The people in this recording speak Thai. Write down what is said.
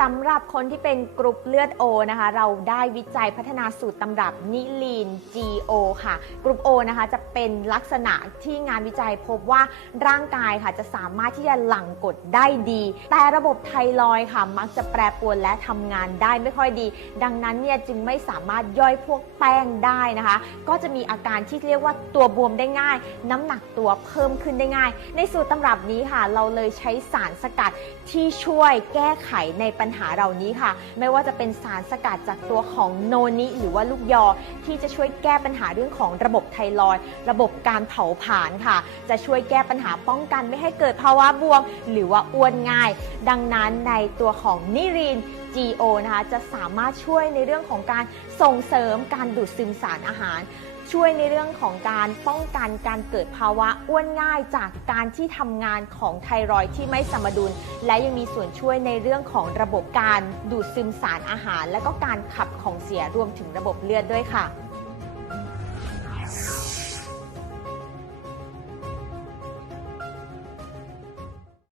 สำหรับคนที่เป็นกรุ๊ปเลือดโอนะคะ เราได้วิจัยพัฒนาสูตรตำรับนิลีน GO ค่ะกรุ๊ป O นะคะจะเป็นลักษณะที่งานวิจัยพบว่าร่างกายค่ะจะสามารถที่จะหลั่งกรดได้ดี แต่ระบบไทรอยค่ะ มักจะแปรปรวนและทำงานได้ไม่ค่อยดี ดังนั้นเนี่ยจึงไม่สามารถย่อยพวกแป้งได้นะคะ ก็จะมีอาการที่เรียกว่าตัวบวมได้ง่าย น้ำหนักตัวเพิ่มขึ้นได้ง่าย ในสูตรตำรับนี้ค่ะ เราเลยใช้สารสกัดที่ช่วยแก้ไขในปัญหาหาเหล่านี้ค่ะ ไม่ว่าจะเป็นสารสกัดจากตัวของโนนิหรือว่าลูกยอ ที่จะช่วยแก้ปัญหาเรื่องของระบบไทรอยระบบการเผาผลาญค่ะ จะช่วยแก้ปัญหาป้องกันไม่ให้เกิดภาวะบวม หรือว่าอ้วนง่าย ดังนั้นในตัวของนิริน GO นะคะจะสามารถช่วยในเรื่องของการส่งเสริมการดูดซึมสารอาหาร ช่วยในเรื่องของการป้องกันการเกิดภาวะอ้วนง่ายจากการที่ทำงานของไทรอยที่ไม่สมดุล และยังมีส่วนช่วยในเรื่องของระบบการดูดซึมสารอาหาร และก็การขับของเสียรวมถึงระบบเลือดด้วยค่ะ